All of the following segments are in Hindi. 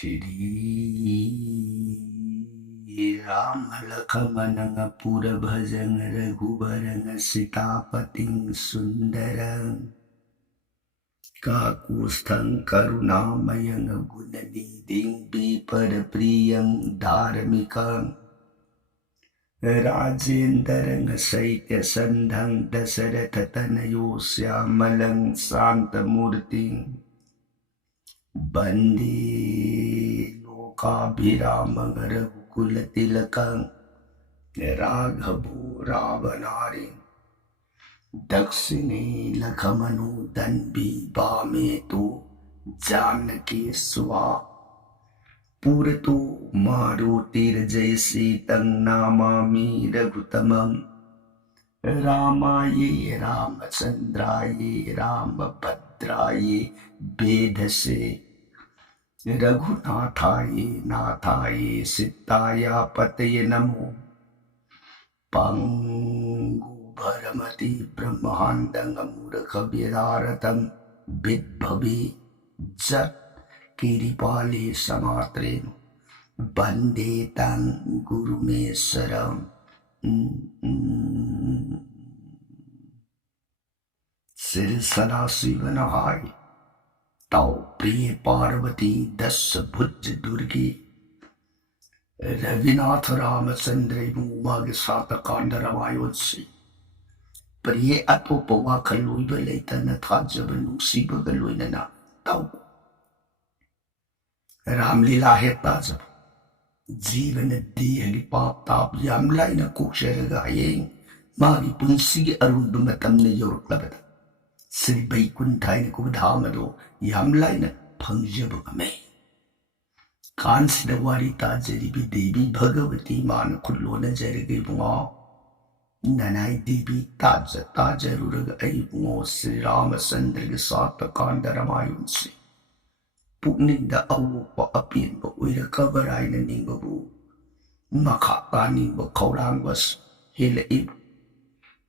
श्री राम लखमन पुर भजन रघुबर सीतापतिं सुंदरं काकुस्थं करुणामयं गुणनिधिं विपर प्रियं धार्मिकं राजेन्द्रं सैत्य संधं दशरथ तनयो श्यामलं शांतमूर्तिं वंदे लोकाभिरामं रघुकुलतिलकं राघवो रावणारि दक्षिणे लखमनोदन्वी वामे तु जानकी सुवा पुरतो मारुतिर्जयसीतं नमामि रघुतमं रामाय रामचन्द्राय रामभद्राय वेधसे रघुनाथाय नाथाय सीताय पतये नमो पंगुभरमति ब्रह्माण्डं मूर्खविदारतं विद्भवे जत् किरीपाले समात्रेण वन्दे तं गुरुमेश्वरम् सिर सदाशिव नहाय तौ प्रिय पार्वती दस भुज दुर्गे रविनाथ रामचंद्र उमा के सात कांड रमायोत्सी प्रिय अतोपवा खलुइब लेतन था जब नुसीब गलोइनना तौ रामलीला है ताजब जीवन देहली पाप ताप याम लाइन कोक्षरगा यें मागी पुंसी के अरुब मतम ने योरक्लबदा श्री बैकुंठाइन को धामदो याम लाइन फंजब गमे कांसिद वारी ताजरीबी देवी भगवती मान खुल्लोन जरगे बुआ ननाई देवी ताज ताजरुरग आई बुआ श्री रामचंद्र के साथ कांड रमायुन से पुनिंदा अवोप अपीन ओइरकबराइन निंगबु मखा कानिंग खौरांगस हेलइब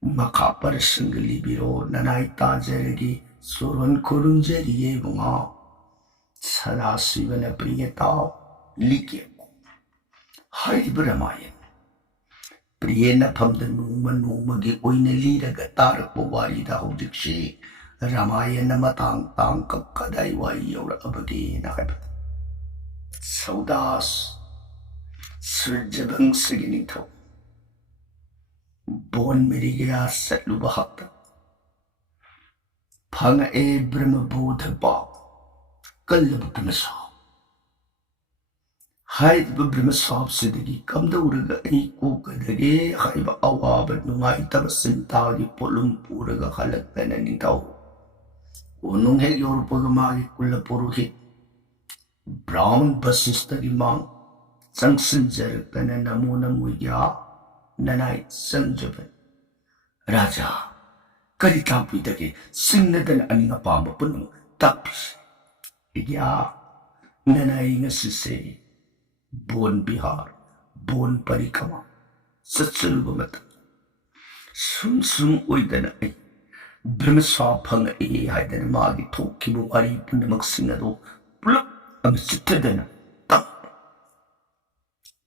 मखा पर संगली बिरो ननाई ताजरगी सोरन खुरुंजरिये बुंगा सदा शिवन प्रियता लिखे हरि ब्रह्मायन प्रिय नफमद नोमगे ओइने लीरगा तारपो वारीदा हौजिक्से रामायण मतांग तांग कदाई वाई यौरअबगे नायबद सौदास सूर्यवंशी निथौ बोन मेरी गया सलु बहत फंग ए ब्रह्म बोध पाप कल्लब ब्रह्मसा हाय ब्रह्मसा सिदगी कमदौरगा ए को कदगे हाय अवाब नुंगाई तब सिंतागी पोलुम पूरगा खलकन निथौ उन्हों है योरपगमागी कुल पुरुहित ब्राह्मण वशिष्ठ की मांग संगसन जरकन नमो नमो या ननाई संजबन राजा करिता पुइदगे सिंगदन अनिंग पाम पुनम तपिस या ननाई ngसिसे बोन बिहार बोन परिक्रमा सत्सलुबमत सुम ओइदन आई ब्रह्मस्वा फंग ए हाइदन मागी थोकिबो वारी पुनमक सिंगदो पुलप अमचितदन तम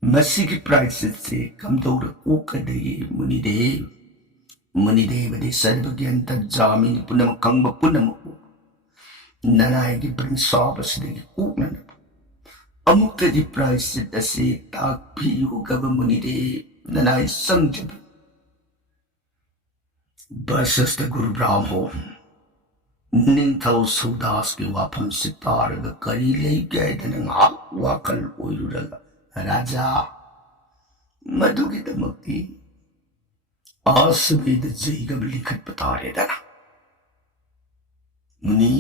मसी की प्राइस से कमदौर कोकदे मुनिदेव दे सर्वज्ञान तजामिन पुनम कंग पुनम ननाय की ब्रह्मस्वा बसदे कोकनन अमुक्त दी प्राइस से ताक पियो गब मुनिदेव ननाय संजब वशिष्ठ गुरु ब्राह्मण निंथौ सौदास के वाफम से तारग करी ले गए दन वाकल ओइरुरगा राजा मधुगी दमक्ति आसवेद जैगब लिखत बतारे दना मुनि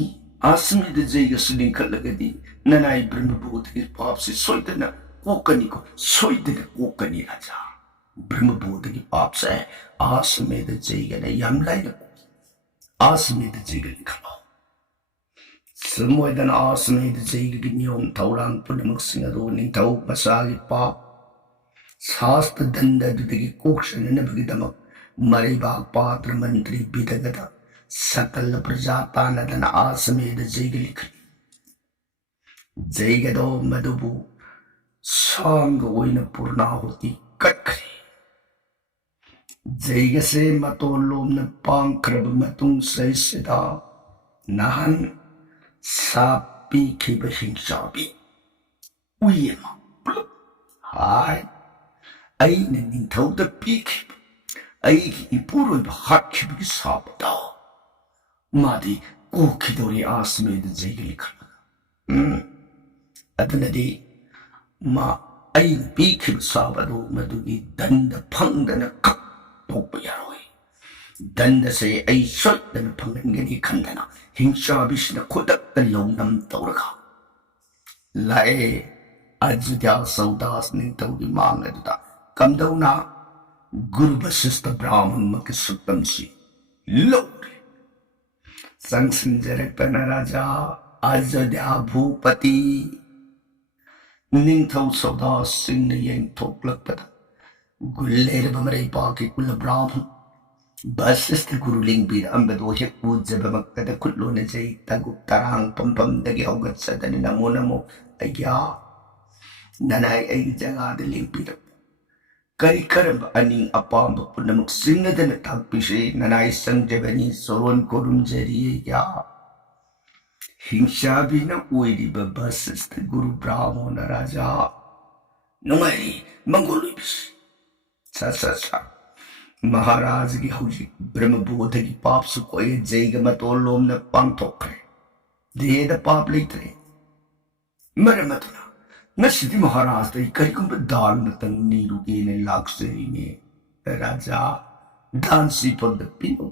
आसवेद जैग सुलिखत लगदी ननाई ब्रह्मबोध के पाप से सोइदना कोकनी को सोइदना कोकनी राजा ब्रह्मबोध की पाप से आसमेद जैगन यमलाइन आसमेद जैग लिखलो समोइदन आसमेद जैग की नियम थौरांग पुनमक सिंगदो निंथौ मसागी पाप शास्त्र दंड दुदगी कोक्षन नबगिदमक मरिबाग पात्र मंत्री बिदगदा सकल प्रजा तानदन आसमेद जैग लिखली ꯖꯩꯒꯗꯣ ꯃꯗꯨꯕꯨ ꯁꯥꯡꯒ ꯑꯣꯏꯅ ꯄꯨꯔꯅꯥꯍꯨꯇꯤ ꯀꯠꯈ꯭ꯔꯦ꯫ ꯖꯩꯒꯁꯦ ꯃꯇꯣꯟ ꯂꯣꯝꯅ ꯄꯥꯡꯈ꯭ꯔꯕ ꯃꯇꯨꯡ ꯁꯩꯁꯤꯗ ꯅꯍꯥꯟ ꯁꯥ ꯄꯤꯈꯤꯕ ꯍꯤꯡꯆꯥꯕꯤ ꯎꯏ ꯑꯃ ꯄꯨꯂꯞ ꯍꯥꯏ ꯑꯩꯅ ꯅꯤꯡꯊꯧꯗ ꯄꯤꯈꯤꯕ ꯑꯩꯒꯤ ꯏꯄꯨꯔꯣꯏꯕ ꯍꯥꯠꯈꯤꯕꯒꯤ ꯁꯥꯕꯗ ꯃꯥꯗꯤ ꯀꯣꯛꯈꯤꯗꯧꯔꯦ ꯑꯥꯁꯃꯦꯗ ꯖꯩꯒ ꯂꯤꯈꯠꯂꯒ ꯑꯗꯨꯅꯗꯤ ꯃꯥ ꯑꯩꯅ ꯄꯤꯈꯤꯕ ꯁꯥꯕꯗꯨ ꯃꯗꯨꯒꯤ ꯗꯟꯗ ꯐꯪꯗꯅ ꯀꯛ ꯇꯣꯛꯄ ꯌꯥꯔꯣꯏ꯫ ꯗꯟꯗꯁꯦ ꯑꯩ ꯁꯣꯏꯗꯅ ꯐꯪꯍꯟꯒꯅꯤ ꯈꯟꯗꯅ ꯍꯤꯡꯆꯥꯕꯤꯁꯤꯅ ꯈꯨꯗꯛꯇ ꯂꯧꯅꯝ ꯇꯧꯔꯒ ꯂꯥꯛꯑꯦ ꯑꯖꯨꯗ꯭ꯌꯥ ꯁꯧꯗꯥꯁ ꯅꯤꯡꯊꯧꯒꯤ ꯃꯥꯡ ꯑꯗꯨꯗ ꯀꯝꯗꯧꯅ ꯒꯨꯔꯨ ꯚꯁꯤꯁꯊ ꯕ꯭ꯔꯥꯍꯃꯟꯃꯛꯀꯤ ꯁꯛꯇꯝꯁꯤ ꯂꯧꯔꯦ꯫ ꯆꯪꯁꯤꯟꯖꯔꯛꯇꯅ ꯔꯥꯖꯥ ꯑꯖꯣꯙ꯭ꯌꯥ ꯚꯨꯄꯇꯤ ꯅꯤꯡꯊꯧ ꯁꯧꯗꯥꯁꯤꯡꯅ ꯌꯦꯡꯊꯣꯛꯂꯛꯄꯗ ꯒꯨꯜ ꯂꯩꯔꯕ ꯃꯔꯩꯄꯥꯛꯀꯤ ꯀꯨꯂ ꯕ꯭ꯔꯥꯍꯃꯟ ꯚꯁꯤꯁꯊ ꯒꯨꯔꯨ ꯂꯤꯡꯕꯤꯔꯛꯑꯝꯕꯗꯨ ꯍꯦꯛ ꯎꯖꯕꯃꯛꯇꯗ ꯈꯨꯠꯂꯣꯟꯅꯖꯩ ꯇꯒꯨꯞ ꯇꯔꯥꯡ ꯄꯝꯐꯝꯗꯒꯤ ꯍꯧꯒꯠꯆꯗꯅ ꯅꯃꯣ ꯅꯃꯣ ꯑꯩꯒ꯭ꯌꯥ ꯅꯅꯥꯏ ꯑꯩꯒꯤ ꯖꯒꯥꯗ ꯂꯦꯡꯕꯤꯔꯛꯄ ꯀꯔꯤ ꯀꯔꯝꯕ ꯑꯅꯤꯡ ꯑꯄꯥꯝꯕ ꯄꯨꯝꯅꯃꯛ ꯁꯤꯡꯅꯗꯅ ꯇꯥꯛꯄꯤꯁꯤ ꯅꯅꯥꯏ ꯆꯪꯖꯕꯅꯤ ꯁꯣꯔꯣꯟ ꯈꯨꯔꯨꯝꯖꯔꯤ ꯑꯩꯒ꯭ꯌꯥ꯫ ꯍꯤꯡꯆꯥꯕꯤꯅ ꯑꯣꯏꯔꯤꯕ ꯚꯁꯤꯁꯊ ꯒꯨꯔु ꯕ꯭ꯔꯥꯍꯃꯣꯅ ꯔꯥꯖꯥ ꯅꯨꯡꯉꯥꯏꯔꯤ ꯃꯪꯒꯣꯜ ꯑꯣꯏꯕꯤꯁꯤ ꯁꯥ ꯃꯍꯥꯔꯥꯖꯒꯤ ꯍꯧꯖꯤꯛ ꯕ꯭ꯔꯍ꯭ꯃꯕꯣꯙꯒꯤ ꯄꯥꯞꯁꯨ ꯀꯣꯏ ꯖꯩꯒ ꯃꯇꯣꯟ ꯂꯣꯝꯅ ꯄꯥꯡꯊꯣꯛꯈ꯭ꯔꯦ꯫ ꯗꯦꯍꯗ ꯄꯥꯞ ꯂꯩꯇ꯭ꯔꯦ꯫ ꯃꯔꯝ ꯑꯗꯨꯅ ꯉꯁꯤꯗꯤ ꯃꯍꯥꯔꯥꯖꯗ ꯑꯩ ꯀꯔꯤꯒꯨꯝꯕ ꯗꯥꯟ ꯑꯃꯇꯪ ꯅꯤꯔꯨꯒꯦꯅ ꯂꯥꯛꯆꯔꯤꯅꯦ ꯔꯥꯖꯥ ꯗꯥꯟꯁꯤ ꯐꯣꯟꯗ ꯄꯤꯅꯧ꯫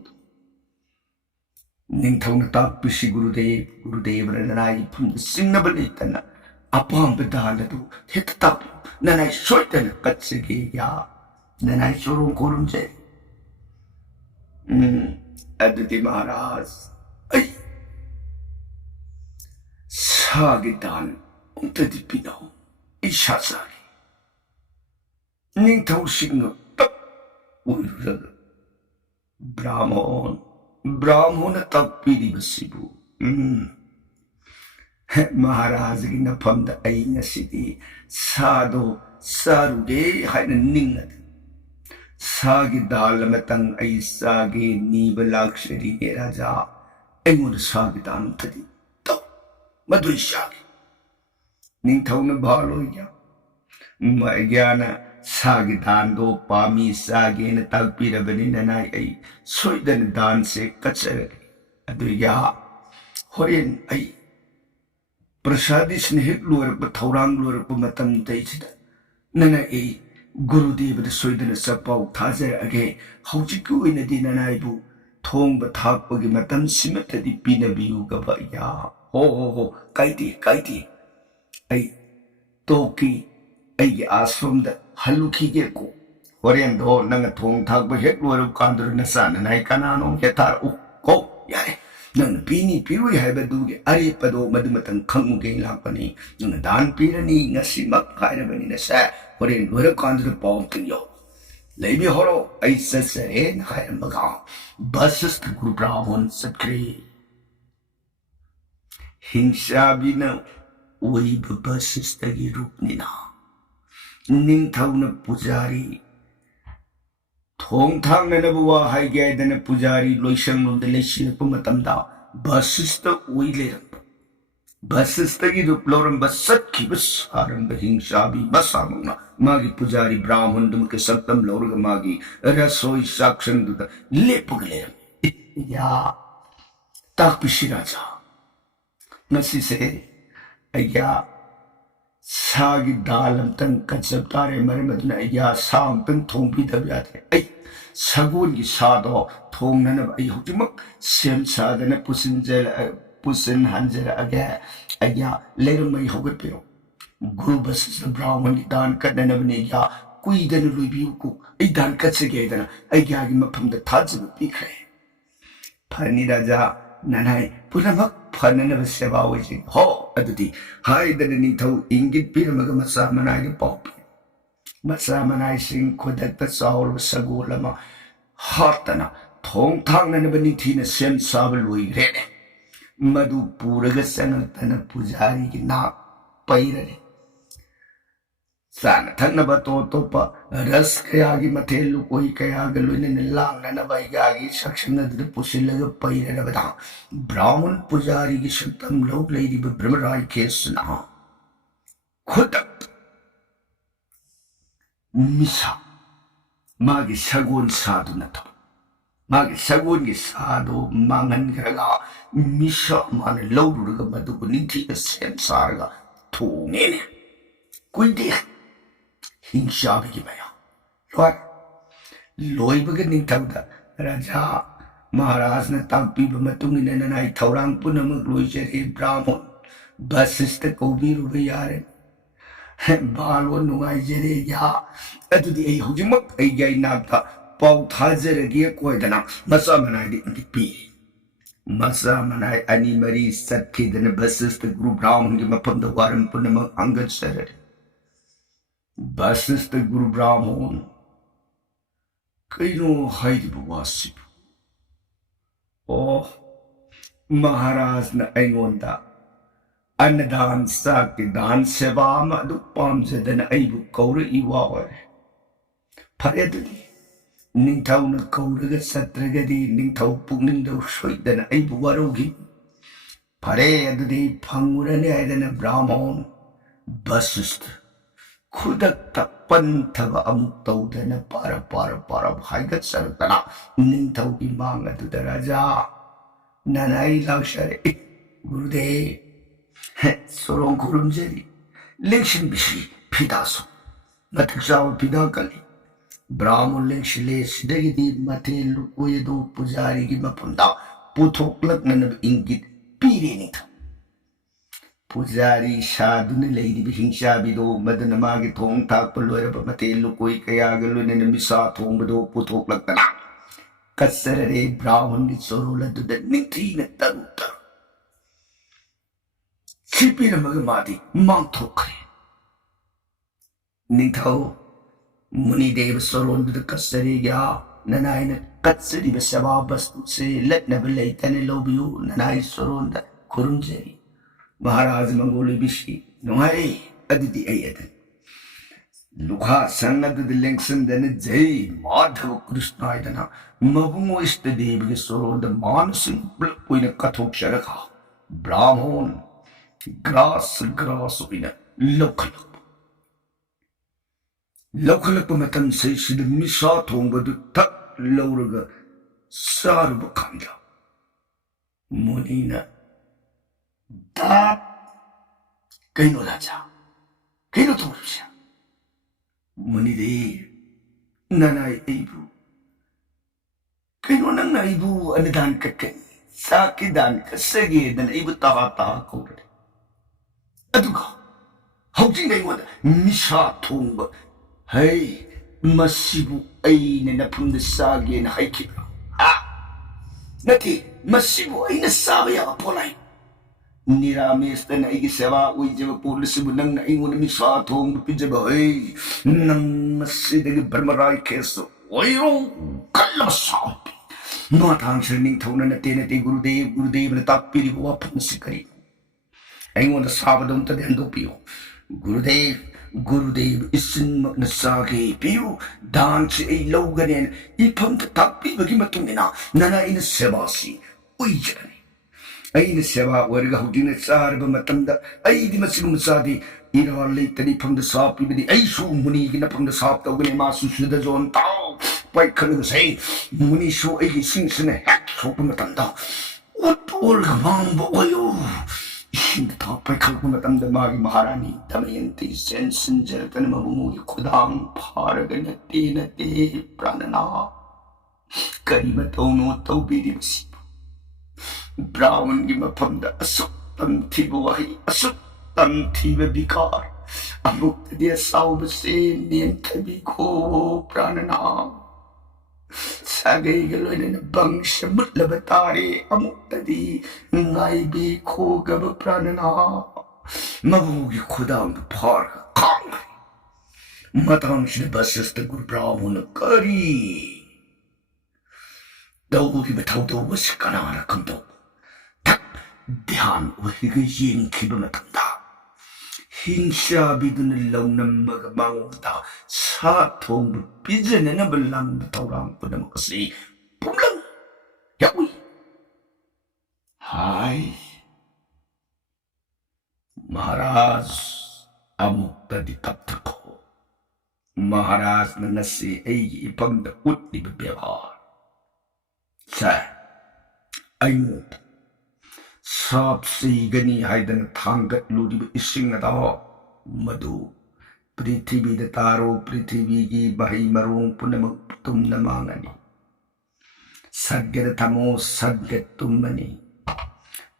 ꯅꯤꯡꯊꯧꯅ ꯇꯥꯛꯄꯤꯁꯤ ꯒꯨꯔꯨꯗꯦꯕꯅ ꯅꯅꯥꯏꯒꯤ ꯐꯝꯗ ꯆꯤꯡꯅꯕ ꯂꯩꯇꯅ ꯑꯄꯥꯝꯕ ꯗꯥꯟ ꯑꯗꯨ ꯍꯦꯛꯇ ꯇꯥꯛꯄꯤꯌꯨ ꯅꯅꯥꯏ ꯁꯣꯏꯗꯅ ꯀꯠꯆꯒꯦ ꯌꯥ ꯅꯅꯥꯏ ꯆꯣꯔꯣꯡ ꯈꯨꯔꯨꯝꯖꯩ꯫ ꯑꯗꯨꯗꯤ ꯃꯍꯥꯔꯥꯖ ꯑꯩ ꯁꯥꯒꯤ ꯗꯥꯟ ꯑꯝꯇꯗꯤ ꯄꯤꯅꯧ ꯑꯩ ꯁꯥ ꯆꯥꯒꯦ꯫ ꯅꯤꯡꯊꯧꯁꯤꯡꯅ ꯇꯞ ꯑꯣꯏꯔꯨꯔꯒ ꯕ꯭ꯔꯥꯍꯃꯣꯅ ꯇꯥꯛꯄꯤꯔꯤꯕꯁꯤꯕꯨ ꯃꯍꯥꯔꯥꯖꯒꯤ ꯅꯐꯝꯗ ꯑꯩ ꯉꯁꯤꯗꯤ ꯁꯥꯗꯣ ꯆꯥꯔꯨꯒꯦ ꯍꯥꯏꯅ ꯅꯤꯡꯉꯗ ꯁꯥꯒꯤ ꯗꯥꯜ ꯑꯃꯇꯪ ꯑꯩ ꯆꯥꯒꯦ ꯅꯤꯕ ꯂꯥꯛꯆꯔꯤꯅꯦ ꯔꯥꯖꯥ ꯑꯩꯉꯣꯟꯗ ꯁꯥꯒꯤ ꯗꯥꯜ ꯑꯝꯇꯗꯤ ꯇꯧ ꯃꯗꯨ ꯑꯩ ꯆꯥꯒꯦ꯫ ꯅꯤꯡꯊꯧꯅ ꯚꯥꯜꯂꯣꯏꯒ꯭ꯌꯥ ꯃꯥꯏꯒ꯭ꯌꯥꯅ ꯁꯥꯒꯤ ꯗꯥꯟꯗꯣ ꯄꯥꯝꯃꯤ ꯆꯥꯒꯦꯅ ꯇꯥꯛꯄꯤꯔꯕꯅꯤ ꯅꯅꯥꯏ ꯑꯩ ꯁꯣꯏꯗꯅ ꯗꯥꯟꯁꯦ ꯀꯠꯆꯔꯒꯦ꯫ ꯑꯗꯨ ꯌꯥ ꯍꯣꯔꯦꯟ ꯑꯩ ꯄ꯭ꯔꯁꯥꯗꯤꯁꯤꯅ ꯍꯦꯛ ꯂꯣꯏꯔꯛꯄ ꯊꯧꯔꯥꯡ ꯂꯣꯏꯔꯛꯄ ꯃꯇꯝꯗꯩꯁꯤꯗ ꯅꯅꯥꯏ ꯑꯩ ꯒꯨꯔꯨꯗꯦꯕꯗ ꯁꯣꯏꯗꯅ ꯆꯄꯥꯎ ꯊꯥꯖꯔꯛꯑꯒꯦ ꯍꯧꯖꯤꯛꯀꯤ ꯑꯣꯏꯅꯗꯤ ꯅꯅꯥꯏꯕꯨ ꯊꯣꯡꯕ ꯊꯥꯛꯄꯒꯤ ꯃꯇꯝꯁꯤꯃꯠꯇꯗꯤ ꯄꯤꯅꯕꯤꯌꯨꯒꯕ ꯌꯥ꯫ ꯍꯣ ꯀꯥꯏꯗꯦ ꯑꯩ ꯇꯣꯛꯀꯤ ꯑꯩꯒꯤ ꯑꯥꯁ꯭ꯔꯝꯗ ꯍꯜꯂꯨꯈꯤꯒꯦꯀꯣ꯫ ꯍꯣꯔꯦꯟꯗꯣ ꯅꯪꯅ ꯊꯣꯡ ꯊꯥꯛꯄ ꯍꯦꯛ ꯂꯣꯏꯔꯕ ꯀꯥꯟꯗꯨꯗ ꯅꯆꯥꯅꯅꯥꯏ ꯀꯅꯥꯅꯣ ꯍꯦꯛ ꯊꯥꯔꯛꯎ ꯀꯣ ꯌꯥꯔꯦ ꯅꯪꯅ ꯄꯤꯅꯤ ꯄꯤꯔꯣꯏ ꯍꯥꯏꯕꯗꯨꯒꯤ ꯑꯔꯦꯞꯄꯗꯣ ꯃꯗꯨꯃꯇꯪ ꯈꯪꯉꯨꯒꯦ ꯂꯥꯛꯄꯅꯤ꯫ ꯅꯪꯅ ꯗꯥꯟ ꯄꯤꯔꯅꯤ ꯉꯁꯤꯃꯛ ꯍꯥꯏꯔꯕꯅꯤꯅ ꯁꯦ ꯍꯣꯔꯦꯟ ꯂꯣꯏꯔꯀꯥꯟꯗꯨꯗ ꯄꯥꯎ ꯑꯝꯇꯪ ꯌꯥꯎ ꯂꯩꯕꯤꯍꯧꯔꯣ ꯑꯩ ꯆꯠꯆꯔꯦꯅ ꯍꯥꯏꯔꯝꯃꯒ ꯚꯁꯤꯁꯊ ꯒꯨꯔꯨ ꯕ꯭ꯔꯥꯍꯃꯣꯟ ꯆꯠꯈ꯭ꯔꯦ꯫ ꯍꯤꯡꯆꯥꯕꯤꯅ ꯑꯣꯏꯕ ꯚꯁꯤꯁꯊꯒꯤ ꯔꯨꯞꯅꯤꯅ ꯅꯤꯡꯊꯧꯅ ꯄꯨꯖꯥꯔꯤ ꯊꯣꯡ ꯊꯥꯛꯅꯅꯕ ꯋꯥ ꯍꯥꯏꯒꯦ ꯍꯥꯏꯗꯅ ꯄꯨꯖꯥꯔꯤ ꯂꯣꯏꯁꯪꯂꯣꯝꯗ ꯂꯩꯁꯤꯜꯂꯛꯄ ꯃꯇꯝꯗ ꯚꯁꯤꯁꯊ ꯑꯣꯏ ꯂꯩꯔꯝꯕ ꯚꯁꯤꯁꯊꯒꯤ ꯔꯨꯞ ꯂꯧꯔꯝꯕ ꯆꯠꯈꯤꯕ ꯁꯥꯔꯝꯕ ꯍꯤꯡꯆꯥꯕꯤ ꯃꯁꯥꯃꯛꯅ ꯃꯥꯒꯤ ꯄꯨꯖꯥꯔꯤ ꯕ꯭ꯔꯥꯍꯃꯟꯗꯨꯃꯛꯀꯤ ꯁꯛꯇꯝ ꯂꯧꯔꯒ ꯃꯥꯒꯤ ꯔꯁꯣꯏ ꯆꯥꯛꯁꯪꯗꯨꯗ ꯂꯦꯞꯄꯒ ꯂꯩꯔꯝꯃꯤ꯫ ꯌꯥ ꯇꯥꯛꯄꯤꯁꯤ ꯔꯥꯖꯥ ꯉꯁꯤꯁꯦ ꯑꯩꯒ꯭ꯌꯥ ꯁꯥꯒꯤ ꯗꯥꯜ ꯑꯝꯇꯪ ꯀꯠꯆꯕ ꯇꯥꯔꯦ ꯃꯔꯝ ꯑꯗꯨꯅ ꯑꯩꯒ꯭ꯌꯥ ꯁꯥ ꯑꯝꯇꯪ ꯊꯣꯡꯕꯤꯗꯕ ꯌꯥꯗ꯭ꯔꯦ꯫ ꯑꯩ ꯁꯒꯣꯜꯒꯤ ꯁꯥꯗꯣ ꯊꯣꯡꯅꯅꯕ ꯑꯩ ꯍꯧꯖꯤꯛꯃꯛ ꯁꯦꯝ ꯁꯥꯗꯅ ꯄꯨꯁꯤꯟꯍꯟꯖꯔꯛꯑꯒꯦ ꯑꯩꯒ꯭ꯌꯥ ꯂꯩꯔꯝꯃꯩ ꯍꯧꯒꯠꯄꯤꯔꯣ ꯒꯨꯔꯨ ꯚꯁꯤꯁꯊ ꯕ꯭ꯔꯥꯍꯃꯟꯒꯤ ꯗꯥꯟ ꯀꯠꯅꯅꯕꯅꯤ ꯑꯩꯒ꯭ꯌꯥ ꯀꯨꯏꯗꯅ ꯂꯣꯏꯕꯤꯌꯨꯀꯣ ꯑꯩ ꯗꯥꯟ ꯀꯠꯆꯒꯦ ꯍꯥꯏꯗꯅ ꯑꯩꯒ꯭ꯌꯥꯒꯤ ꯃꯐꯝꯗ ꯊꯥꯖꯕ ꯄꯤꯈ꯭ꯔꯦ꯫ ꯐꯅꯤ ꯔꯥꯖꯥ ꯅꯅꯥꯏ ꯄꯨꯝꯅꯃꯛ ꯐꯅꯅꯕ ꯁꯦꯕꯥ ꯑꯣꯏꯖꯩ꯫ ꯍꯣ ꯑꯗꯨꯗꯤ ꯍꯥꯏꯗꯅ ꯅꯤꯡꯊꯧ ꯏꯪꯒꯤꯠ ꯄꯤꯔꯝꯃꯒ ꯃꯆꯥ ꯃꯅꯥꯏꯗ ꯄꯥꯎ ꯄꯤ꯫ ꯃꯆꯥ ꯃꯅꯥꯏꯁꯤꯡ ꯈꯨꯗꯛꯇ ꯆꯥꯎꯔꯕ ꯁꯒꯣꯜ ꯑꯃ ꯍꯥꯠꯇꯅ ꯊꯣꯡ ꯊꯥꯛꯅꯅꯕ ꯅꯤꯡꯊꯤꯅ ꯁꯦꯝ ꯁꯥꯕ ꯂꯣꯏꯈ꯭ꯔꯦꯅꯦ꯫ ꯃꯗꯨ ꯄꯨꯔꯒ ꯆꯪꯉꯛꯇꯅ ꯄꯨꯖꯥꯔꯤꯒꯤ ꯅꯥꯛ पैरने सान थकनब तो तोपा रस कयागी मथेल लुकोई कयाग लोइने लांगनब आइगागी सक्शन अदुद पुसिलग पैरनबदा ब्राह्मण पुजारी की शक्तम लोग लेरिब ब्रह्मराय केसना खुदक मिसा मागी सगोन साधु नथो मागी सगोन की साधु मांगन करगा मिसा माने लौरुरगा मदुगु निंथिगा सेम सारगा थोंगेने कुइदे हिंसा भी मया लोय लोइबगे निंथौदा राजा महाराज ने तांपीब मतुंगिने ननाई थौरांग पुनमक लोइजरे ब्राह्मण वशिष्ठ कौबीरुबे यारे बालो नुंगाइजरे या अदुदी ए हुजिमक ए gai नाता पाउ थाजरगे कोइदना मसा मनाइदि पी मसा मनाइ अनि मरी सत्खिदन वशिष्ठ गुरु ब्राह्मण के मफम वारम पुनमक अंगद सररे वशिष्ठ गुरु ब्राह्मण कईनो हाइब वासिब ओ महाराज न ऐंगोंदा अन्नदान साके दान सेवा अदु पामजदन अइबु कौर इवावरे फरे दुदी निंथौ न कौरग सत्रगदी निंथौ पुगनिंदौ सोइदन अइबु वरोगी फरे अदुदी फंगुरने आइदन ब्राह्मण वशिष्ठ खुदक पंथब अमुक तौदन पार हाइगत सरतना निंथौ की मांग अदुद राजा ननाई लाक्षरे गुरुदेव सोरों खुरुमजरी लेक्शन बिशी फिदासो मतक्षाव फिदा कली ब्राह्मण लेक्शले सिदगिदी मथे लुकोयदो पुजारी की मपुंदा पुथोक्लकनब इंगित पीरे निथा पुजारी साधुने लेदी हिंसा बिदो मदन मागे थोंग थाक लोरब मथे लुकोय कयाग लोने मिसा थोंग बदो पुथोक्लकना कसररे ब्राह्मण की सोरोल दुद निथी न तरुतर सिपिरमग मादी मांग थोखरे निथौ मुनिदेव सोरोल दुद कसरे गया ननाइन कत्सरी बसवा वस्तु से लटनब लेतने लोबियो ननाइ सोरोल द खुरुंजरी महाराज मंगोली बिशी नुंगाई अदिति अयदन लुखा संगद लेंगसन दन जय माधव कृष्ण आयदना मबुंगो इष्ट देव के सोरोल द मानसिंग कोइन कथोक शरखा ब्राह्मण ग्रास ओइना लौखलक मतम से सिद मिसा थोंबदु तक लौरग सारुब खंदा मुनिना दात कइनो राजा कइनो तोरसा मुनिदेव ननाई एबु कइनो नंग एबु अनदान ककनी साकी दान कसगे दन एबु ता कोरे अदुगा हौजिंग नैगोंद मिसा थोंब है मसिबु अइने नफुंद सागेन हाइखिब्रा हा नथि मसिबु अइने साबया पोलाई निरामेश तन एगी सेवा उइजब पुलिसबु नंग अइगोंद मिसा थोंब पिजब है नंग मसिदगे ब्रह्मराय केसो ओइरो कल्लब सापि नोथांग श्रेनिंग थौना नते गुरुदेव न तापिरि वाफम सिकरी अइगोंद साबदम त ध्यान दो पियो गुरुदेव इसिन न सागे पियो दान से ए लौगनेन इफम त तापि बगी मतुंगिना नना इन सेवासी उइजने अइन सेवा वर्ग हुदिन चारब मतंद अइदि मसिगुम सादी इरा लेतनी फंद सापि बदि अइसु मुनि गिन फंद साप तौगने मासु सुद जोन ताउ पाइखलग सै मुनि सो एगी सिंसने हेक सोप मतंद उटोल गमांग बोयो इसिंदा पाइखलग मतंद मागी महारानी दमयंती सेन संजरतन मबुमुगी खुदांग फारग नते प्राणना करीब तौनो तौबिदि बसी ब्राह्मण की मफम द असुतम थीब वही असुतम थीब विकार अमुक्त दिया साउब से नियंत्रण को प्राणना सागे गलोने बंश मुतलब तारे अमुक्त दी नाई भी खो गब प्राणना मबुगी खुदांग फार कांग मतंग श्री वशिष्ठ गुरु ब्राह्मण करी दौगी बथौ दो वस कनाना कंदो ध्यान उहिग येंखिब मतंदा ꯍꯤꯡꯁꯥꯕꯤꯗꯨꯅ ꯂꯧꯅꯝꯃꯒ ꯃꯉꯣꯟꯗ ꯁꯥ ꯊꯣꯡꯕ ꯄꯤꯖꯅꯅꯕ ꯂꯥꯡꯕ ꯊꯧꯔꯥꯡ ꯄꯨꯝꯅꯃꯛ ꯑꯁꯤ ꯄꯨꯝꯂꯪ ꯌꯥꯎꯏ ꯍꯥꯏ ꯃꯍꯥꯔꯥꯖ ꯑꯃꯨꯛꯇꯗꯤ ꯇꯞꯊꯈꯣ ꯃꯍꯥꯔꯥꯖꯅ ꯉꯁꯤ ꯑꯩꯒꯤ ꯏꯐꯝꯗ ꯎꯠꯂꯤꯕ ꯕꯦꯕꯥꯔ ꯁꯦ ꯑꯩꯉꯣꯟꯗ ꯁꯥꯞ ꯆꯩꯒꯅꯤ ꯍꯥꯏꯗꯅ ꯊꯥꯡꯒꯠꯂꯨꯔꯤꯕ ꯏꯁꯤꯡ ꯑꯗꯣ ꯃꯗꯨ ꯄ꯭ꯔꯤꯊꯤꯕꯤꯗ ꯇꯥꯔꯣ ꯄ꯭ꯔꯤꯊꯤꯕꯤꯒꯤ ꯃꯍꯩ ꯃꯔꯣꯡ ꯄꯨꯝꯅꯃꯛ ꯇꯨꯝꯅ ꯃꯥꯡꯉꯅꯤ ꯁꯔꯒꯗ ꯊꯝꯃꯣ ꯁꯔꯒ ꯇꯨꯝꯃꯅꯤ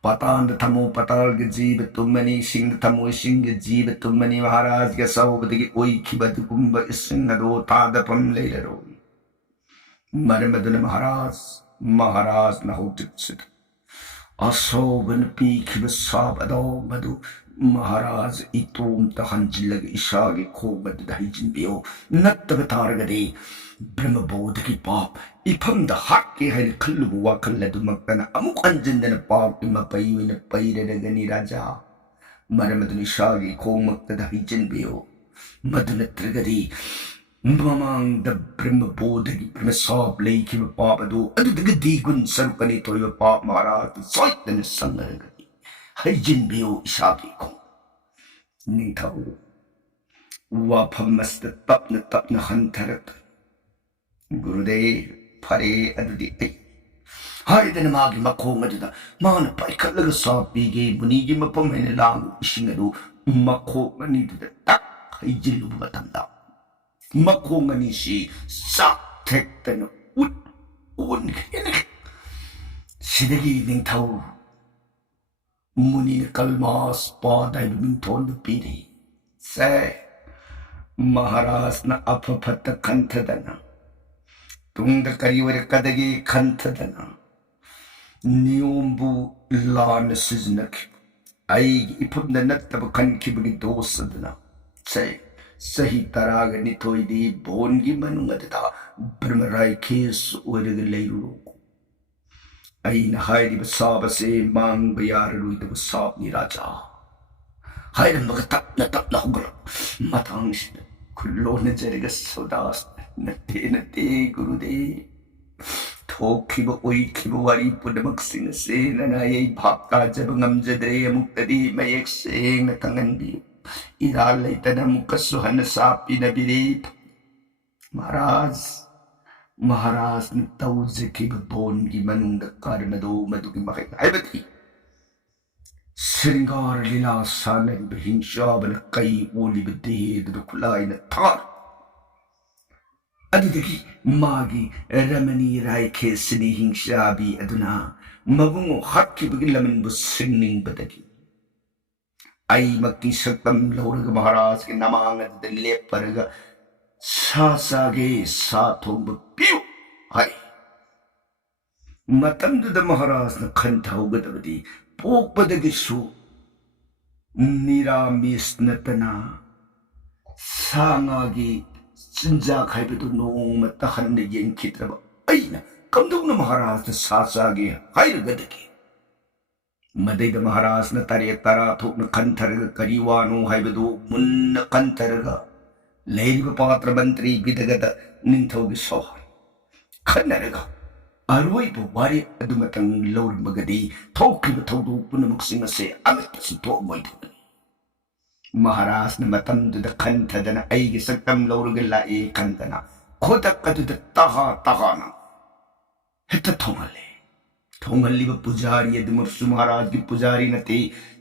ꯄꯥꯇꯥꯜꯗ ꯊꯝꯃꯣ ꯄꯥꯇꯥꯜꯒꯤ ꯖꯤꯕ ꯇꯨꯝꯃꯅꯤ ꯏꯁꯤꯡꯗ ꯊꯝꯃꯣ ꯏꯁꯤꯡꯒꯤ ꯖꯤꯕ ꯇꯨꯝꯃꯅꯤ ꯃꯍꯥꯔꯥꯖꯒꯤ ꯑꯆꯧꯕꯗꯒꯤ ꯑꯣꯏꯈꯤꯕ ꯑꯗꯨꯒꯨꯝꯕ ꯏꯁꯤꯡ ꯑꯗꯣ ꯊꯥꯗꯐꯝ ꯂꯩꯔꯔꯣꯏ ꯃꯔꯝ ꯑꯗꯨꯅ ꯃꯍꯥꯔꯥꯖꯅ ꯍꯧꯖꯤꯛꯁꯤꯗ ꯑꯁꯧꯕꯅ ꯄꯤꯈꯤꯕ ꯁꯥꯞ ꯑꯗꯣ ꯃꯗꯨ ꯃꯍꯥꯔꯥꯖ ꯏꯇꯣꯝꯇ ꯍꯟꯖꯤꯜꯂꯒ ꯏꯁꯥꯒꯤ ꯈꯣꯡ ꯑꯗꯨꯗ ꯍꯩꯖꯤꯟꯕꯤꯌꯨ ꯅꯠꯇꯕ ꯇꯥꯔꯒꯗꯤ ꯕ꯭ꯔꯍ꯭ꯃꯕꯣꯙꯒꯤ ꯄꯥꯞ ꯏꯐꯝꯗ ꯍꯥꯠꯀꯦ ꯍꯥꯏꯅ ꯈꯜꯂꯨꯕ ꯋꯥꯈꯜ ꯑꯗꯨꯃꯛꯇꯅ ꯑꯃꯨꯛ ꯍꯟꯖꯤꯟꯗꯅ ꯄꯥꯞꯀꯤ ꯃꯄꯩ ꯑꯣꯏꯅ ꯄꯩꯔꯔꯒꯅꯤ ꯔꯥꯖꯥ ꯃꯔꯝ ꯑꯗꯨꯅ ꯏꯁꯥꯒꯤ ꯈꯣꯡꯃꯛꯇꯗ ꯍꯩꯖꯤꯟꯕꯤꯌꯨ ꯃꯗꯨ ꯅꯠꯇ꯭ꯔꯒꯗꯤ ꯃꯃꯥꯡꯗ ꯕ꯭ꯔꯍ꯭ꯃꯕꯣꯙꯒꯤ ꯕ꯭ꯔꯍ꯭ꯃꯁꯥꯞ ꯂꯩꯈꯤꯕ ꯄꯥꯞ ꯑꯗꯨ ꯑꯗꯨꯗꯒꯤ ꯗꯤꯒꯨꯟ ꯁꯔꯨꯛ ꯑꯅꯤ ꯊꯣꯛꯏꯕ ꯄꯥꯞ ꯃꯍꯥꯔꯥꯖ ꯁꯣꯏꯗꯅ ꯁꯪꯅꯔꯒꯅꯤ ꯍꯩꯖꯤꯟꯕꯤꯌꯨ ꯏꯁꯥꯒꯤ ꯈꯣꯡ ꯅꯤꯡꯊꯧ ꯋꯥꯐꯝ ꯑꯁꯤꯗ ꯇꯞꯅ ꯇꯞꯅ ꯍꯟꯊꯔꯛꯇꯨꯅ ꯒꯨꯔꯨꯗꯦv ꯐꯔꯦ ꯑꯗꯨꯗꯤ ꯑꯩ ꯍꯥꯏꯗꯅ ꯃꯥꯒꯤ ꯃꯈꯣꯡ ꯑꯗꯨꯗ ꯃꯥꯅ ꯄꯥꯏꯈꯠꯂꯒ ꯁꯥꯞ ꯄꯤꯒꯦ ꯃꯨꯅꯤꯒꯤ ꯃꯐꯝ ꯍꯥꯏꯅ ꯂꯥꯡꯕ ꯏꯁꯤꯡ ꯑꯗꯨ ꯃꯈꯣꯡ ꯑꯅꯤꯗꯨꯗ ꯇꯛ ꯍꯩꯖꯤꯜꯂꯨꯕ ꯃꯇꯝꯗ ꯃꯈꯣꯡ ꯑꯅꯤꯁꯤ ꯆꯥꯛꯊꯦꯛꯇꯅ ꯑꯣꯟꯈ꯭ꯔꯦ ꯁꯤꯗꯒꯤ ꯅꯤꯡꯊꯧ ꯃꯨꯅꯤꯅ ꯀꯜꯃꯥꯁ ꯄꯥꯗ ꯍꯥꯏꯕ ꯃꯤꯡꯊꯣꯟꯗꯨ ꯄꯤꯔꯤ ꯁꯦ ꯃꯍꯥꯔꯥꯖꯅ ꯑꯐ ꯐꯠꯇ ꯈꯟꯊꯗꯅ ꯇꯨꯡꯗ ꯀꯔꯤ ꯑꯣꯏꯔꯛꯀꯗꯒꯦ ꯈꯟꯊꯗꯅ ꯅꯤꯌꯣꯝꯕꯨ ꯂꯥꯟꯅ ꯁꯤꯖꯤꯟꯅꯈꯤꯕ ꯑꯩꯒꯤ ꯏꯐꯝꯗ ꯅꯠꯇꯕ ꯈꯟꯈꯤꯕꯒꯤ ꯗꯣꯁ ꯑꯗꯨꯅ ꯆꯍꯤ 12 ꯕꯣꯟꯒꯤ ꯃꯅꯨꯡ ꯑꯗꯨꯗ ꯕ꯭ꯔꯍ꯭ꯃꯔꯥꯏꯈꯦꯁ ꯑꯣꯏꯔꯒ ꯂꯩꯔꯨꯔꯣ ꯑꯩꯅ ꯍꯥꯏꯔꯤꯕ ꯁꯥꯞ ꯑꯁꯤ ꯃꯥꯡꯕ ꯌꯥꯔꯔꯣꯏꯗꯕ ꯁꯥꯞꯅꯤ ꯔꯥꯖꯥ ꯍꯥꯏꯔꯝꯕꯒ ꯇꯞꯅ ꯇꯞꯅ ꯍꯧꯒꯠꯂꯛ ꯃꯇꯥꯡꯁꯤꯗ ꯈꯨꯜꯂꯣꯟꯅꯖꯔꯒ ꯁꯣꯗꯥꯁ ꯅꯠꯇꯦ ꯒꯨꯔꯨꯗꯦv ꯊꯣꯛꯈꯤꯕ ꯑꯣꯏꯈꯤꯕ ꯋꯥꯔꯤ ꯄꯨꯝꯅꯃꯛꯁꯤꯡ ꯑꯁꯤ ꯅꯅꯥꯏ ꯚꯥꯞ ꯇꯥꯖꯕ ꯉꯝꯖꯗ꯭ꯔꯦ ꯑꯃꯨꯛꯇꯗꯤ ꯃꯌꯦꯛ ꯁꯦꯡꯅ ꯈꯪꯍꯟꯕꯤꯌꯨ ꯏꯔꯥꯜ ꯂꯩꯇꯅ ꯑꯃꯨꯛꯀꯁꯨ ꯍꯟꯅ ꯁꯥꯞ ꯄꯤꯅꯕꯤꯔꯤ ꯃꯍꯥꯔꯥꯖꯅ ꯇꯧꯖꯈꯤꯕ ꯕꯣꯟꯒꯤ ꯃꯅꯨꯡꯗ ꯀꯔꯃꯗꯣ ꯃꯗꯨꯒꯤ ꯃꯍꯩ ꯍꯥꯏꯕꯗꯤ ꯁ꯭ꯔꯤꯡꯒꯥꯔ ꯂꯤꯂꯥ ꯁꯥꯟꯅꯔꯤꯕ ꯍꯤꯡꯁꯥꯕꯅ ꯀꯩ ꯑꯣꯜꯂꯤꯕ ꯗꯦꯍꯗꯨꯗ ꯈꯨꯠꯂꯥꯏꯅ ꯊꯥꯔ ꯑꯗꯨꯗꯒꯤ ꯃꯥꯒꯤ ꯔꯃꯅꯤ ꯔꯥꯏꯈꯦꯁꯤꯅꯤ ꯍꯤꯡꯁꯥꯕꯤ ꯑꯗꯨꯅ ꯃꯕꯨꯡꯉꯣ ꯍꯥꯠꯈꯤꯕꯒꯤ ꯂꯃꯟꯕꯨ ꯁꯤꯡꯅꯤꯡꯕꯗꯒꯤ ꯑꯩꯃꯛꯀꯤ ꯁꯛꯇꯝ ꯂꯧꯔꯒ ꯃꯍꯥꯔꯥꯖꯒꯤ ꯅꯃꯥꯡ ꯑꯗꯨꯗ ꯂꯦꯞꯄꯔꯒ ꯁꯥ ꯆꯥꯒꯦ ꯁꯥ ꯊꯣꯡꯕ ꯄꯤꯌꯨ ꯍꯥꯏ ꯃꯇꯝꯗꯨꯗ ꯃꯍꯥꯔꯥꯖꯅ ꯈꯟꯊꯍꯧꯒꯗꯕꯗꯤ ꯄꯣꯛꯄꯗꯒꯤꯁꯨ ꯅꯤꯔꯥꯃꯤꯁ ꯅꯠꯇꯅ ꯁꯥ ꯉꯥꯒꯤ ꯆꯤꯟꯖꯥꯛ ꯍꯥꯏꯕꯗꯨ ꯅꯣꯡꯃꯇ ꯍꯟꯅ ꯌꯦꯡꯈꯤꯗ꯭ꯔꯕ ꯑꯩꯅ ꯀꯝꯗꯧꯅ ꯃꯍꯥꯔꯥꯖꯅ ꯁꯥ ꯆꯥꯒꯦ ꯍꯥꯏꯔꯒꯗꯒꯦ ꯃꯗꯩꯗ ꯃꯍꯥꯔꯥꯖꯅ 9 ꯊꯣꯛꯅ ꯈꯟꯊꯔꯒ ꯀꯔꯤ ꯋꯥꯅꯣ ꯍꯥꯏꯕꯗꯨ ꯃꯨꯟꯅ ꯈꯟꯊꯔꯒ ꯂꯩꯔꯤꯕ ꯄꯥꯇ꯭ꯔ ꯃꯟꯇ꯭ꯔꯤ ꯕꯤꯗꯒꯗ ꯅꯤꯡꯊꯧꯒꯤ ꯁꯣꯍꯔ ꯈꯟꯅꯔꯒ ꯑꯔꯣꯏꯕ ꯋꯥꯔꯦꯞ ꯑꯗꯨꯃꯇꯪ ꯂꯧꯔꯝꯃꯒꯗꯤ ꯊꯣꯛꯈꯤꯕ ꯊꯧꯗꯣꯛ ꯄꯨꯝꯅꯃꯛꯁꯤꯡ ꯑꯁꯤ ꯑꯃꯠꯇꯁꯨ ꯊꯣꯛꯑꯝꯃꯣꯏꯗꯕꯅꯤ ꯃꯍꯥꯔꯥꯖꯅ ꯃꯇꯝꯗꯨꯗ ꯈꯟꯊꯗꯅ ꯑꯩꯒꯤ ꯁꯛꯇꯝ ꯂꯧꯔꯒ ꯂꯥꯛꯑꯦ ꯈꯟꯗꯅ ꯈꯨꯗꯛ ꯑꯗꯨꯗ ꯇꯍꯥꯅ ꯍꯦꯛꯇ ꯊꯣꯡꯍꯜꯂꯤꯕ ꯄꯨꯖꯥꯔꯤ ꯑꯗꯨꯃꯛꯁꯨ ꯃꯍꯥꯔꯥꯖꯒꯤ ꯄꯨꯖꯥꯔꯤ ꯅꯠꯇꯦ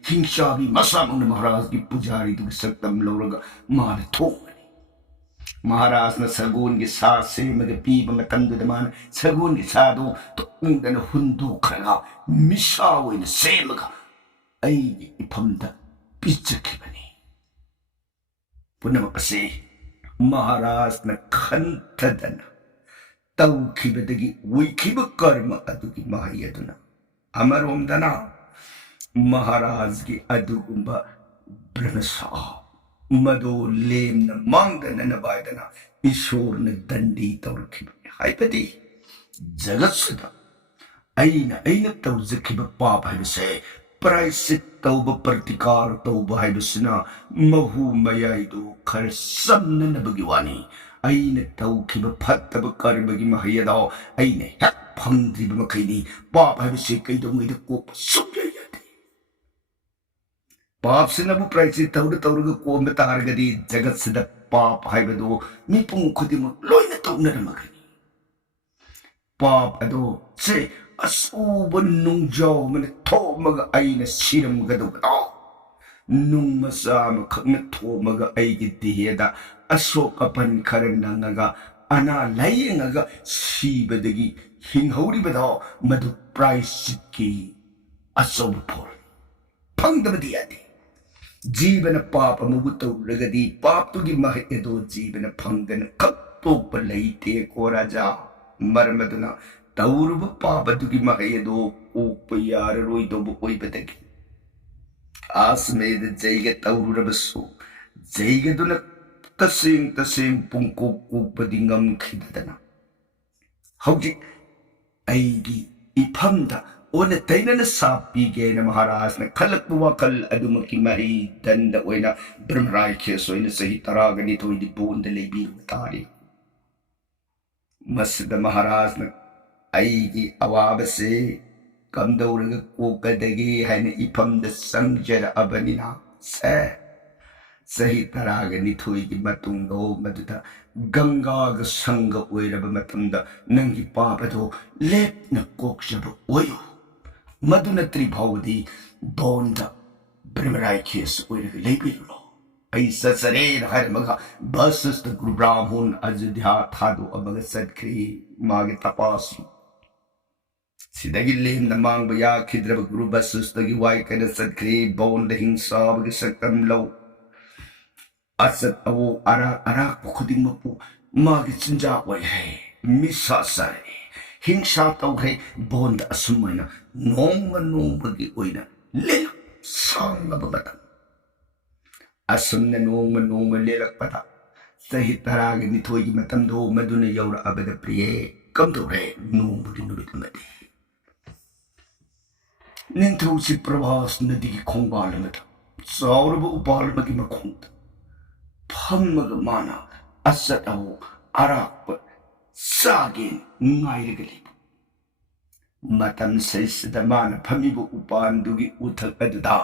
ꯍꯤꯡꯁꯥꯕꯤ ꯃꯁꯥꯃꯛꯅ ꯃꯍꯥꯔꯥꯖꯒꯤ ꯄꯨꯖꯥꯔꯤꯗꯨꯒꯤ ꯁꯛꯇꯝ ꯂꯧꯔꯒ ꯃꯥꯅ ꯊꯣꯡꯒꯅꯤ ꯃꯍꯥꯔꯥꯖꯅ ꯁꯒꯣꯜꯒꯤ ꯁꯥ ꯁꯦꯝꯃꯒ ꯄꯤꯕ ꯃꯇꯝꯗꯨꯗ ꯃꯥꯅ ꯁꯒꯣꯜꯒꯤ ꯁꯥꯗꯨ ꯇꯣꯛꯅꯤꯡꯗꯅ ꯍꯨꯟꯗꯣꯛꯈ꯭ꯔꯒ ꯃꯤꯁꯥ ꯑꯣꯏꯅ ꯁꯦꯝꯃꯒ ꯑꯩꯒꯤ ꯏꯐꯝꯗ ꯄꯤꯖꯈꯤꯕꯅꯤ ꯄꯨꯝꯅꯃꯛ ꯑꯁꯤ ꯃꯍꯥꯔꯥꯖꯅ ꯈꯟꯊꯗꯅ ꯇꯧꯈꯤꯕꯗꯒꯤ ꯑꯣꯏꯈꯤꯕ ꯀꯔꯃ ꯑꯗꯨꯒꯤ ꯃꯍꯩ ꯑꯗꯨꯅ ꯑꯃꯔꯣꯝꯗꯅ ꯃꯍꯥꯔꯥꯖꯒꯤ ꯑꯗꯨꯒꯨꯝꯕ ꯕ꯭ꯔꯍ꯭ꯃꯁꯥꯞ ꯃꯗꯨ ꯂꯦꯝꯅ ꯃꯥꯡꯗꯅꯅꯕ ꯍꯥꯏꯗꯅ ꯏꯁꯣꯔꯅ ꯗꯟꯗꯤ ꯇꯧꯔꯛꯈꯤꯕꯅꯤ ꯍꯥꯏꯕꯗꯤ ꯖꯒꯠꯁꯤꯗ ꯑꯩꯅ ꯇꯧꯖꯈꯤꯕ ꯄꯥꯞ ꯍꯥꯏꯕꯁꯦ प्रायश्चित तौबा प्रतिकार तौबा हाइबसिना महु मयाइदो खर समननबगी वानी अइने तौखिबा फत्तबा कर्मगी महयदा अइने हेक फंद्रिबा मखैनी पाप हाइबसे कैदोंगैदा कोप सुब्या यादे पाप सिनबु प्रायश्चित तौरगा कोम तारगदी जगत सिदा पाप हाइबदो मिपुं खुदिम लोइना तौनरमगनी पाप अदो से असूब नुंगजाव मन थोमगा अइना सिरमगदो नुंग मसा मखन थोमगा अइगी दिहेदा अशोक अपन खर नंगगा अना लायंगगा सीबदगी हिंहौरिबदो मधु प्रायश्चितकी अचौब फोल फंगदबदी यादे जीवन पाप अमुबु तौरगदी पापतुगी महएदो जीवन फंगदन कत्तोप लैते को राजा मरमदुना तौरुब पापतुगी महएदो ओप याररोइदोबु ओइबदगी आसमेद जैगे तौरुरबसु जैगदुना तसें पुंकोप कोपदी ngमखिददना हौजिक अइगी इफमदा ओने तैनना सापीगेना महाराजना खलकबु वाखल अदुमकी मरी दंड ओइना ब्रह्मराय खेसोइना सही तरागनी थोइदी बोंद लेबिरु तारी मसद महाराजना अइगी अवाबसे कमदौरगा कोकदगे हैन इफमदा संजर अबनिना से सही तरागनी थोइगी मतुंगो मदुदा गंगागा संग ओइरबा मतुंदा नंगी पापदो लेपना कोक्सबा ओयो मदुना त्रिभावदी दोंदा ब्रह्मराय खेस ओइरगा लेबिरुलो ऐसा सरेर हरमगा बसस्त गुरु ब्राह्मण अयोध्या थादो अबगा सदख्री मागे तपासु सिदगी लेमना मांगबा याखिद्रबा गुरु बसस्तगी वाइकना सदख्री बोंद हिंसाबगी सकम लो असत अवो अरा खुदिंग मपु मागे चिंजा ओइ है मिसा सरे हिंसा तौरे बोंद असुमैना नोंगबगी ओइना लेल सांगबा बता असुमना नोंगबा लेलकपदा सही तरागे निथोइगी मतमदो मदुना यौरा अबदा प्रिये कमदौरे नोंबुगी नुबित मदे निंथौसी प्रभास नदी खोंबाल मथा चाउरबा उपाल मगी मखोंद फमग माना असत अवो अराप सागेन ngairगली मतम सैसदा माना फमिबु उपानदुगी उथक अदुदा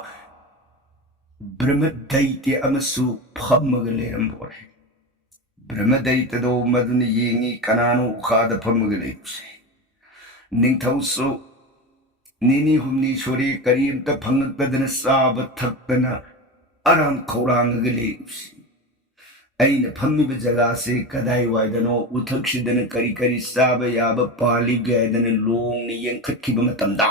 ब्रह्म दैत्य अमसु फमग लेरंबोरे ब्रह्म दैत्यदो मदुन येंगी कनानो उखाद फमग लेरुसे निंथौसु निनी हुमनी छोरे करीमता फंगकदना साब थकना आराम खौरांग लेरुसे अइना फम्मिबा जगह से कदाई वाइदनो उथक्सिदना करी करी साब याब पाली गैदना लोंगने यंखत्खिबा मतमदा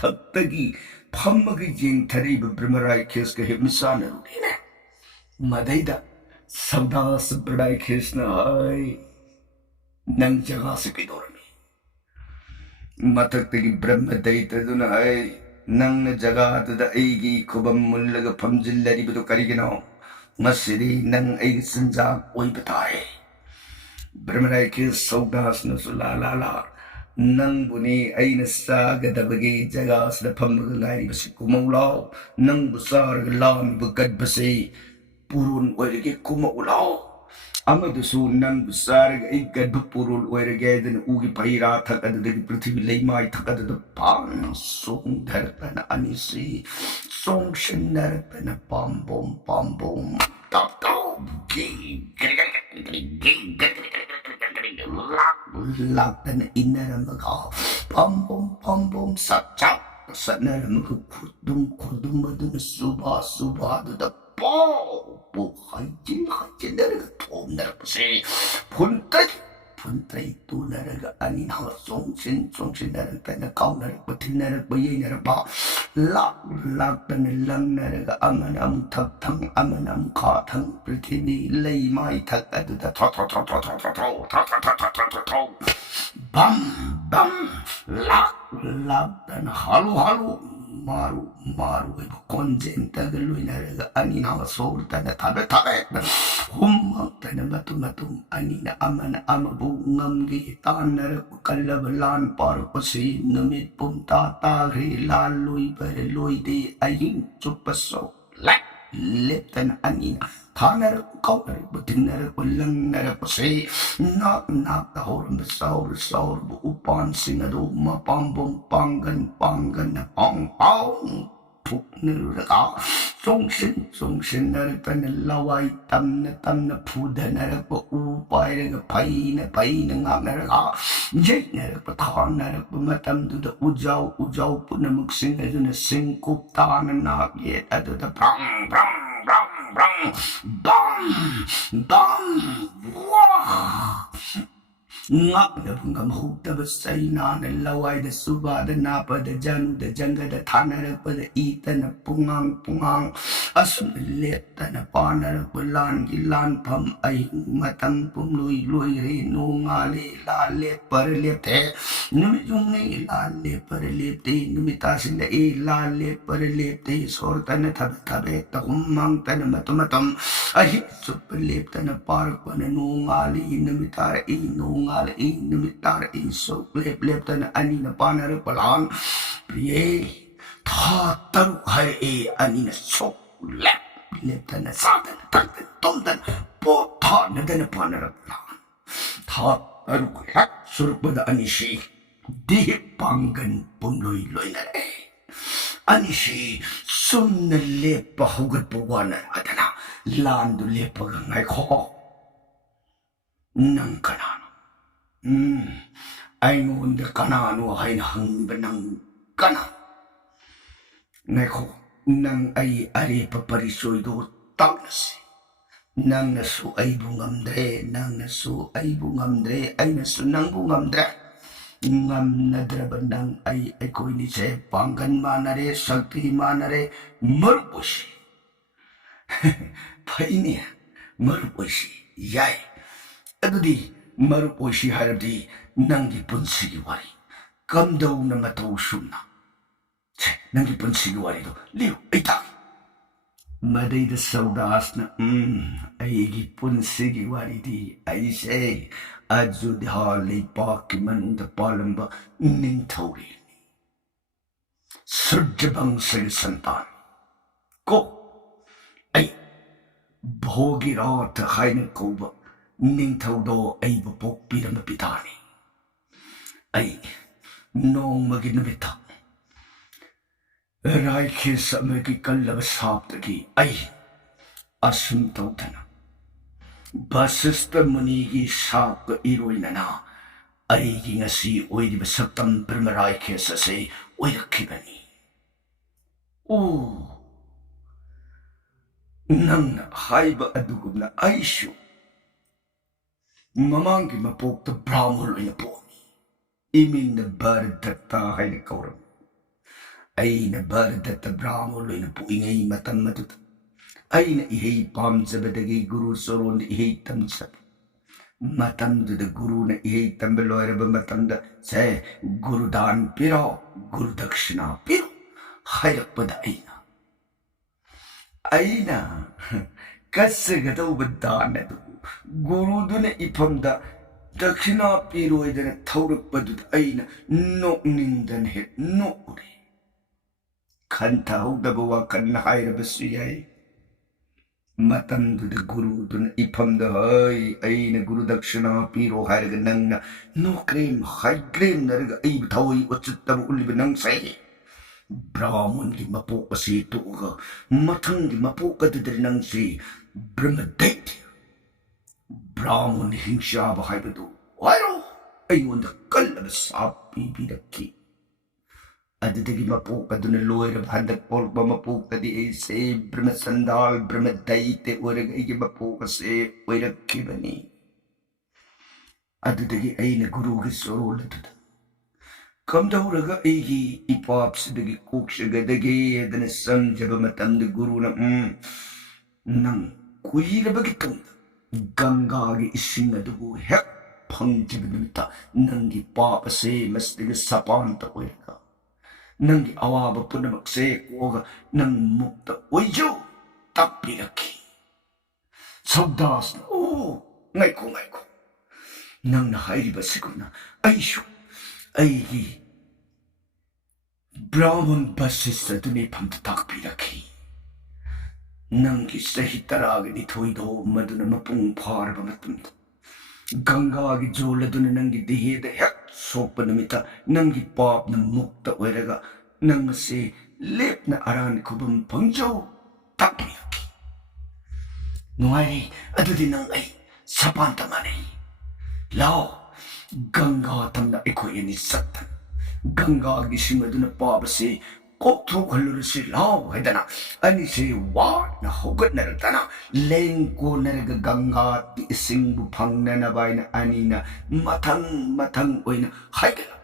थक्तगी फम्मगी येंथरिबा ब्रह्मराय खेसका हिमसानरुने मदैदा सौदास ब्रह्मराय खेसना हाय नंग जगह से कैदोरमी मथक्तगी ब्रह्म दैत्यदुना हाय नंग जगह तदा अइगी खुबम मुल्लगा फमजिल्लरिबदो करिगिनो मसिदी नंग अइगी संजाक ओइबा तारे ब्रह्मराय खेस सौदासना सुलालाला नंग बुनी अइना सागदबगी जगह सदा फमगा गाइरिबसी कुमौलाओ नंग बुसारगा लामिबा गदबसे पुरुन ओइरगे कुमौलाओ अमदसु नंग बुसारगा अइ गदब पुरुन ओइरगेदन उगी पहिरा थकददगी पृथ्वी लैमाय थकदद पान सोंधरपन अनिसी सोंशनरपन पाम्बोम पाम्बोम तप तप लाक्तन इनरमगा पाम्बोम सच्चा सनरमगा खुदुम मदुन सुबा दुदा पो हाइजिन नरगा थोम नरपसे फुंतै तू नरगा अनिना सोंसिन नरगपना काउ नरगप थिन नरगप ये नरगपा लाक्तन लंग नरगा अमन अम थक थंग अमन अम खा थंग पृथ्वी लई माई थक अदुदा थो बम लाक्तन हालू maru ibu konjen taga luina rega anina wasor tana tabe humang tana matum anina amabu ngamgi tanara kalabalan parpasi namit punta tari lalui berlui di aying cupaso leptan anina tanar kaunar butinar kulang narapasi nak tahor besar bu upan singado mapambong panggan na pang puk niraka song sin naripan laway tam na puda narapa upay naga pay na ngak naraka jay narapa tahan narapa matam do da ujaw po na magsingado na singkup tahanan nakit ato da prang bam wah ngak na bunga mahugta basay na laway da suba da napa da janu da janga da tanara pa da ita na pungang asun leta na panara pulan gilan pam ay matang pumluy re no ngale lale parlete numitong ngay lale parlete numitasin na lale parlete sorta na tabi ta kumang ta na matumatam ay supalipta na parpa na no ngale numitara no numitar so lep na ani na panara palang priye taru hai ani na so lep na satan tatan tomdan po na dana panara palang taru hai surpada ani si di panggan punloy na ani si sun na lep pahugat puwanan adana lando lep ngay ko nang kanano ay ngun da kanano ay nahang banang kanan ngay ko nang ay ari paparisoy do tagnasi nang nasu ay bungamdre ay nasu nang bungamdre ngam nadraban nang ay ko ini se panggan manare sakti manare maruposhi paini maruposhi yay adudi maruposhi haradi nangi punsigi wari kamdaw na mataw sumna nangi punsigi wari do liw ay tang maday da saudas na ay punsigi wari di ay say adyo di halay pakiman da palamba ning tawri surjabang salisantan ko ay bhogirat hay ng kuba ning tawdo ay bupok pinamapitani ay noong maginamita ray kisa magikalabas haptagi ay asum tawtana basista manigi sap ka iroy na ay gingasi oy di basaktam primaray kisa say oy nakibani nang haiba adugog na ay siyo mamanggi mapok ta brahmol ay napo iming na baradata ay nakauram ay na baradata brahmol ay napo ingay matan matuta ay na ihay pam sa badagay guru soron na ihay tamsap matam da guru na ihay tambaloy ba matam da sa guru dan pero guru dakshina pero hayak pa da ay na kasagataw ba daan na to guru do na ipamda dakshina piroy da na taurak padud ay na no nindan het no uri kantaw da bawa kan na hayra basuyay matam do da guru do na ipamda ay na guru dakshina piro hayra nang na no cream high cream na raga ay batawoy otsut tabo uliba nang say Brahman gi mapo kasi ito ka matang gi mapo ka dadari nang si Brahmadait Brahman hingsya bahay ba do waro ay wanda kalabas api bidaki adadagi mapo ka doon na loy rab handak pol ba mapo ka di ay si Brahmasandal Brahmadait warag ay gi mapo kasi warag kibani adadagi ay naguru gisoro na doon kamdauraga ay ipap sa dagi kuk siya gadagi adana sang jaba matam da guru na nang kuya na bagitong gangagi ising na dugo hek pang jaba namita nang ipap sa mas daga sapan ta kuya ka ꯅꯪꯒꯤ ꯑꯋꯥꯕ ꯄꯨꯝꯅꯃꯛꯁꯦ ꯀꯣꯛꯑꯒ ꯅꯪ ꯃꯨꯛꯇ ꯑꯣꯏꯖꯧ ꯇꯥꯛꯄꯤꯔꯛꯈꯤ ꯁꯧꯗꯥꯁꯅ ꯉꯥꯏꯈꯣ ꯉꯥꯏꯈꯣ ꯅꯪꯅ ꯍꯥꯏꯔꯤꯕꯁꯤꯒꯨꯝꯅ ꯑꯩꯁꯨ ꯑꯩꯒꯤ ꯕ꯭ꯔꯥꯍꯃꯟ ꯕꯁꯤꯁ ꯑꯗꯨꯅ ꯏꯐꯝꯗ ꯇꯥꯛꯄꯤꯔꯛꯈꯤ ꯅꯪꯒꯤ ꯆꯍꯤ 12 ꯃꯗꯨꯅ ꯃꯄꯨꯡ ꯐꯥꯔꯕ ꯃꯇꯝꯗ ꯒꯪꯒꯥꯒꯤ ꯖꯣꯜ ꯑꯗꯨꯅ ꯅꯪꯒꯤ ꯗꯦꯍꯦꯗ ꯍꯦꯛ ꯁꯣꯛꯄ ꯅꯨꯃꯤꯠꯇ ꯅꯪꯒꯤ ꯄꯥꯞꯅ ꯃꯨꯛꯇ ꯑꯣꯏꯔꯒ ꯅꯪ ꯑꯁꯤ ꯂꯦꯞꯅ ꯑꯔꯥꯟ ꯈꯨꯕꯝ ꯐꯪꯖꯧ ꯇꯥꯛꯄꯤꯔꯛꯈꯤ ꯅꯨꯡꯉꯥꯏꯔꯤ ꯑꯗꯨꯗꯤ ꯅꯪ ꯑꯩ ꯁꯄꯥꯟꯇ ꯃꯥꯟꯅꯩ ꯂꯥꯎ ꯒꯪꯒꯥ ꯇꯝꯅ ꯑꯩꯈꯣꯏ ꯑꯅꯤ ꯆꯠꯇꯅ ꯒꯪꯒꯥꯒꯤ ꯏꯁꯤꯡ ꯑꯗꯨꯅ ꯄꯥꯕꯁꯤ ꯀꯣꯛꯊꯣꯛꯍꯜꯂꯨꯔꯁꯤ ꯂꯥꯎ ꯍꯥꯏꯗꯅ ꯑꯅꯤꯁꯦ ꯋꯥꯅ ꯍꯧꯒꯠꯅꯔꯛꯇꯅ ꯂꯦꯡ ꯀꯣꯟꯅꯔꯒ ꯒꯪꯒꯥꯒꯤ ꯏꯁꯤꯡꯕꯨ ꯐꯪꯅꯅꯕ ꯍꯥꯏꯅ ꯑꯅꯤꯅ ꯃꯊꯪ ꯃꯊꯪ ꯑꯣꯏꯅ ꯍꯥꯏꯒꯠꯂꯛ